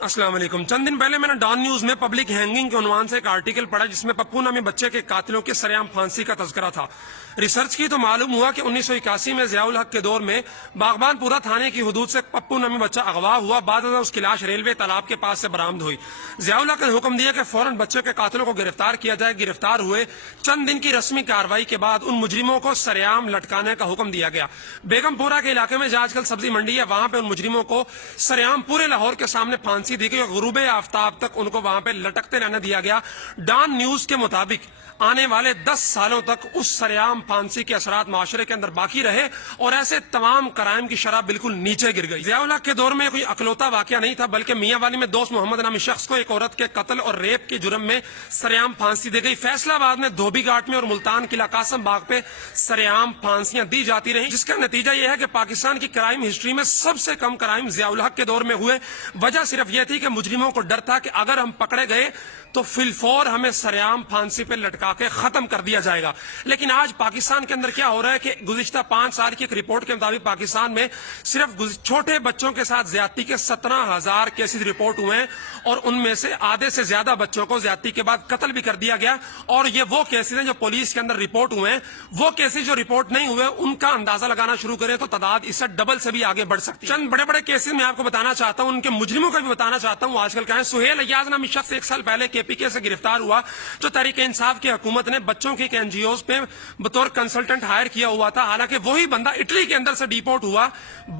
अस्सलाम वालेकुम। चंद दिन पहले मैंने डॉन न्यूज में पब्लिक हैंगिंग के उन्वान से एक आर्टिकल पढ़ा जिसमें पप्पू नामी बच्चे के कातिलों की सरेआम फांसी का तज़किरा था। रिसर्च की तो मालूम हुआ कि 1981 में ज़ियाउल हक के दौर में बागबानपुरा थाने की हदूद से पप्पू नामी बच्चा अगवा हुआ। बाद में उसकी लाश रेलवे तालाब के पास से बरामद हुई। ज़ियाउल हक ने हुक्म दिया कि फौरन बच्चों के कातिलों को गिरफ्तार किया जाए। गिरफ्तार हुए चंद दिन की रस्मी कार्रवाई के बाद उन मुजरिमों को सरेआम लटकाने का हुक्म दिया गया। बेगमपुरा के इलाके में जहाँ आजकल सब्जी मंडी है, वहां पे उन मुजरिमों को सरेआम पूरे लाहौर के सामने फांसी दी गई और गुरूबे आफ्ताब तक उनको वहां पे लटकते रहने दिया गया। डॉन न्यूज के मुताबिक आने वाले 10 सालों तक उस सरेआम फांसी के असरात माशरे के अंदर बाकी रहे और ऐसे तमाम कराइम की शरह बिल्कुल नीचे गिर गई। ज़ियाउल हक के दौर में कोई अकलौता वाकया नहीं था, बल्कि मियांवाली में दोस्त मोहम्मद नामी शख्स को एक औरत के कत्ल और रेप के जुर्म में सरेआम फांसी दी गई। फैसलाबाद में धोबी घाट में और मुल्तान किला कासम बाग पे सरेआम फांसियां दी जाती रही, जिसका नतीजा यह है कि पाकिस्तान की क्राइम हिस्ट्री में सबसे कम क्राइम ज़ियाउल हक के दौर में हुए। वजह सिर्फ यह थी कि मुजरिमों को डर था कि अगर हम पकड़े गए तो फिलफौर हमें सरेआम फांसी पे लटका के खत्म कर दिया जाएगा। लेकिन आज पाकिस्तान के अंदर क्या हो रहा है कि गुज़िश्ता 5 साल की एक रिपोर्ट के मुताबिक पाकिस्तान में सिर्फ छोटे बच्चों के साथ ज्यादती के 17,000 केसेस रिपोर्ट हुए हैं और उनमें से आधे से ज्यादा बच्चों को ज्यादती के बाद कत्ल भी कर दिया गया। और ये वो केसेस हैं जो पुलिस के अंदर रिपोर्ट हुए हैं। वो केसेस जो रिपोर्ट नहीं हुए उनका अंदाजा लगाना शुरू करें तो तादाद इससे डबल से भी आगे बढ़ सकती है। चंद बड़े बड़े केसेस मैं आपको बताना चाहता हूं, उनके मुजरिमों का भी बताना चाहता हूं। आजकल का है सुहेल अय्याज नामी शख्स 1 साल पहले केपीके से गिरफ्तार हुआ, जो तहरीक इंसाफ की हुकूमत ने बच्चों की एनजीओ पे बतौर कंसल्टेंट हायर किया हुआ था। हालांकि वही बंदा इटली के अंदर से डिपोर्ट हुआ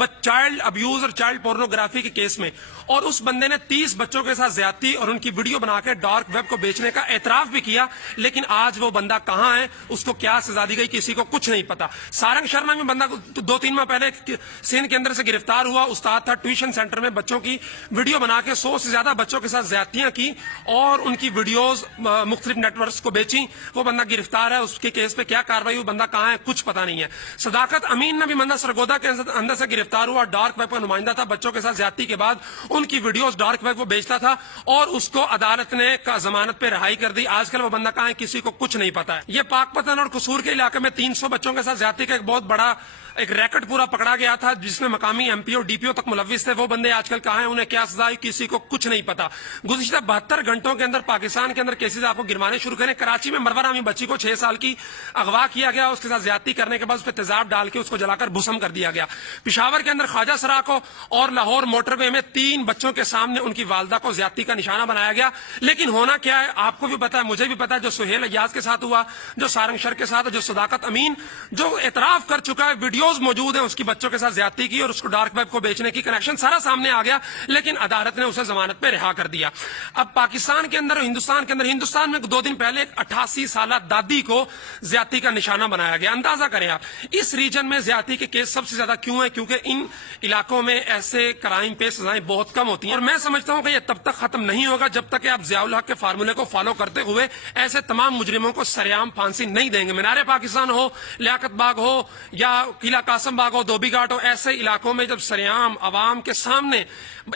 चाइल्ड अब्यूज और चाइल्ड पोर्नोग्राफी के केस में, और उस बंदे ने 30 बच्चों के साथ ज्यादती और उनकी वीडियो बना के डार्क वेब को बेचने का एतराफ भी किया। लेकिन आज वो बंदा कहां है, उसको क्या सजा दी गई, किसी को कुछ नहीं पता। सारंग शर्मा में बंदा 2-3 माह पहले सिंध के अंदर से गिरफ्तार हुआ। उस्ताद था, ट्यूशन सेंटर में बच्चों की वीडियो बना के 100 से ज्यादा बच्चों के साथ ज्यादतियां की और उनकी वीडियोज मुख्तलिफ नेटवर्क्स को बेची। वो बंदा गिरफ्तार है, उसके केस पे क्या कार्रवाई हुई, बंदा कहां है, कुछ पता नहीं है। सदाकत अमीन में भी बंदा सरगोदा के अंदर से गिरफ्तार हुआ, डार्क वेब का नुमाइंदा था। बच्चों के साथ ज्यादती के बाद उनकी वीडियोस डार्क वेब वो बेचता था और उसको अदालत ने जमानत पे रिहाई कर दी। आजकल वो बंदा कहां है, किसी को कुछ नहीं पता है। ये पाकपतन और कसूर के इलाके में 300 बच्चों के साथ ज्यादती का एक बहुत बड़ा एक रैकेट पूरा पकड़ा गया था, जिसमें मकामी एमपी और डीपीओ तक मुलविस थे। वो बंदे आजकल कहां हैं, उन्हें क्या सजा हुई, किसी को कुछ नहीं पता। गुज़िश्ता 72 घंटों के अंदर पाकिस्तान के अंदर केसेस आपको गिरवाने शुरू करें। कराची में मरवा नामी बच्ची को 6 साल की अगवा किया गया, उसके साथ ज्यादती करने के बाद उस पर तेजाब डाल के उसको जलाकर भुसम कर दिया गया। पिशावर के अंदर ख्वाजा सरा को और लाहौर मोटरवे में 3 बच्चों के सामने उनकी वालदा को ज्यादती का निशाना बनाया गया। लेकिन होना क्या है, आपको भी पता है, मुझे भी पता है, जो सुहेल अय्याज के साथ हुआ, जो सारंग शर के साथ, जो सदाकत अमीन जो एतराफ कर चुका है, वीडियोज मौजूद है उसकी बच्चों के साथ ज्यादती की और उसको डार्क वेब को बेचने की कनेक्शन सारा सामने आ गया। लेकिन अदालत ने उसे जमानत पे रिहा कर दिया। अब पाकिस्तान के अंदर हिंदुस्तान में 2 दिन पहले एक 88 साल दादी को ज्यादती का निशाना बनाया गया। अंदाजा करें आप, इस रीजन में ज्यादती के केस सबसे ज्यादा क्यों है, क्योंकि इन इलाकों में ऐसे क्राइम पे सजाएं बहुत कम होती हैं। और मैं समझता हूं कि यह तब तक खत्म नहीं होगा जब तक कि आप ज़ियाउल हक के फार्मूले को फॉलो करते हुए ऐसे तमाम मुजरिमों को सरेआम फांसी नहीं देंगे। मीनार पाकिस्तान हो, लियाकत बाग हो या किला कासम बाग हो, धोबी घाट हो, ऐसे इलाकों में जब सरेआम अवाम के सामने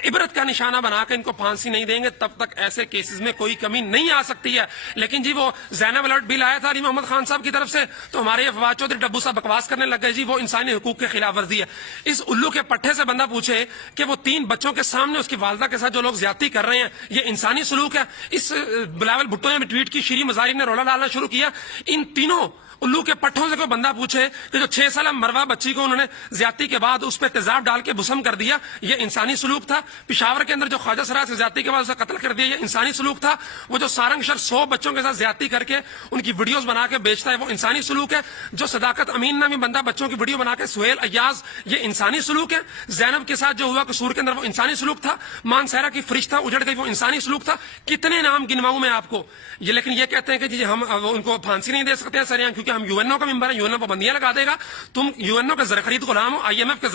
इबरत का निशाना बनाकर इनको फांसी नहीं देंगे, तब तक ऐसे केसेस में कोई कमी नहीं आ सकती है। लेकिन जी वो ज़ैनब अलर्ट बिल आया था अली मोहम्मद खान साहब की तरफ से, तो हमारे फवाद चौधरी डब्बू साहब बकवास करने लग गए जी वो इंसानी हुकूक के खिलाफ वर्जी है। इस उल्लू के पट्टे से बंदा पूछे कि वो 3 बच्चों के सामने उसकी वालदा के साथ जो लोग ज्यादती कर रहे हैं, ये इंसानी सलूक है। इस बिलावल भुट्टो ने भी ट्वीट की, शीरी मजारी ने रोला डालना शुरू किया। इन तीनों उल्लू के पट्टों से कोई बंदा पूछे कि जो 6 साल मरवा बच्ची को उन्होंने ज्यादती के बाद उस पर तेजाब डाल के भुसम कर दिया, ये इंसानी सलूक था। पिशावर के अंदर जो ख्वाजा सरा से ज्यादती के बाद उसे कत्ल कर दिया, ये इंसानी सलूक था। वो जो सारंग शर 100 बच्चों के साथ ज्यादती करके उनकी वीडियोस बना के बेचता है, वो इंसानी सलूक है। जो सदाकत अमीन नामी बंदा बच्चों की वीडियो बना के सुहेल अय्याज, ये इंसानी सलूक है। जैनब के साथ जो हुआ कसूर के अंदर, वो इंसानी सलूक था। मानसहरा की फरिश्ता उजड़ गई, वो इंसानी सलूक था। कितने नाम गिनवाऊं मैं आपको, ये लेकिन ये कहते हैं कि जी हम उनको फांसी नहीं दे सकते हैं सरेआम, क्योंकि हम यूएनओ का मेंबर है, यूएनओ पाबंदियां लगा देगा। तुम यूएनओ के ज़रख़रीद गुलाम हो, आईएमएफ के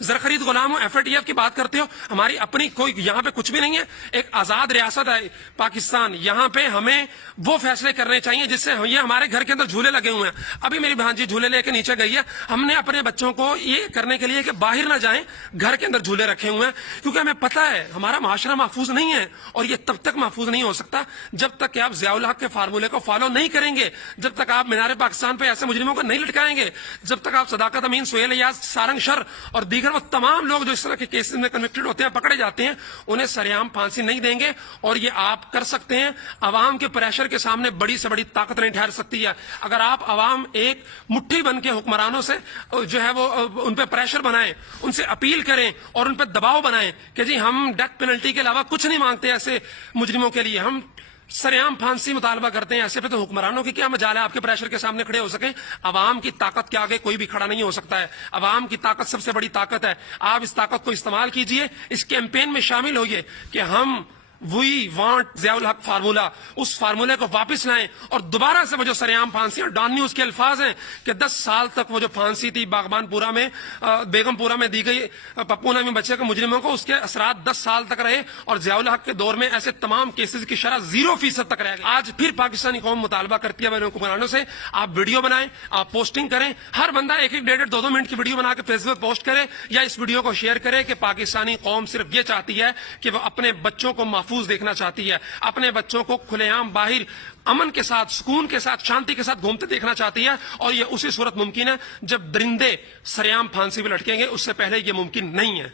ज़रख़रीद गुलाम हो, एफएटीएफ की बात करते हो। हमारी अपनी कोई यहाँ पे कुछ भी नहीं है। एक आजाद रियासत है पाकिस्तान, यहाँ पे हमें वो फैसले करने चाहिए जिससे ये हमारे घर के अंदर झूले लगे हुए हैं। अभी मेरी भांजी झूले लेके नीचे गई है। हमने अपने बच्चों को ये करने के लिए कि बाहर ना जाएं, घर के अंदर झूले रखे हुए हैं, क्योंकि हमें पता है हमारा माशरा महफूज नहीं है और ये तब तक महफूज नहीं हो सकता जब तक कि आप ज़ियाउल हक के फार्मूले को फॉलो नहीं करेंगे। जब तक आप मीनार पाकिस्तान पे ऐसे मुजरिमों को नहीं लटकाएंगे जब तक आप सदाकत अमीन, सुहेल अय्याज, सारंग शर और दीगर वो तमाम लोग जो इस तरह के केसेस में कन्विक्टेड होते हैं, पकड़े जाते हैं, उन्हें सरेआम फांसी नहीं देंगे। और ये आप कर सकते हैं। अवाम के प्रेशर के सामने बड़ी से बड़ी ताकत नहीं ठहर सकती है। अगर आप अवाम एक मुट्ठी बन के हुक्मरानों से जो है वो उन पर प्रेशर बनाएं, उनसे अपील करें और उन पर दबाव बनाएं कि जी हम डेथ पेनल्टी के अलावा कुछ नहीं मांगते ऐसे मुजरिमों के लिए, हम सरेआम फांसी मुतालबा करते हैं, ऐसे पे तो हुक्मरानों की क्या मजाल है आपके प्रेशर के सामने खड़े हो सके। अवाम की ताकत के आगे कोई भी खड़ा नहीं हो सकता है। अवाम की ताकत सबसे बड़ी ताकत है। आप इस ताकत को इस्तेमाल कीजिए, इस कैंपेन में शामिल होइए कि हम वी वांट ज़ियाउल हक फार्मूला, उस फार्मूले को वापस लाएं और दोबारा से वो जो सरेआम फांसी, और डॉन न्यूज के अल्फाज हैं कि 10 साल तक वो जो फांसी थी बागबानपुरा में, बेगमपुरा में दी गई पप्पू नामी बच्चे के मुजरिमों को, उसके असरात 10 साल तक रहे और ज़ियाउल हक के दौर में ऐसे तमाम केसेस की शरह 0% तक रह गई। आज फिर पाकिस्तानी कौम मुतालबा करती है हुक्मरानों से, आप वीडियो बनाएं, आप पोस्टिंग करें, हर बंदा 1-1, 1.5, 2-2 मिनट की वीडियो बना के फेसबुक पोस्ट करे या इस वीडियो को शेयर करे कि पाकिस्तानी कौम सिर्फ ये चाहती है कि वो अपने बच्चों को महफूज देखना चाहती है, अपने बच्चों को खुलेआम बाहर अमन के साथ, सुकून के साथ, शांति के साथ घूमते देखना चाहती है। और ये उसी सूरत मुमकिन है जब दरिंदे सरेआम फांसी पे लटकेंगे, उससे पहले ये मुमकिन नहीं है।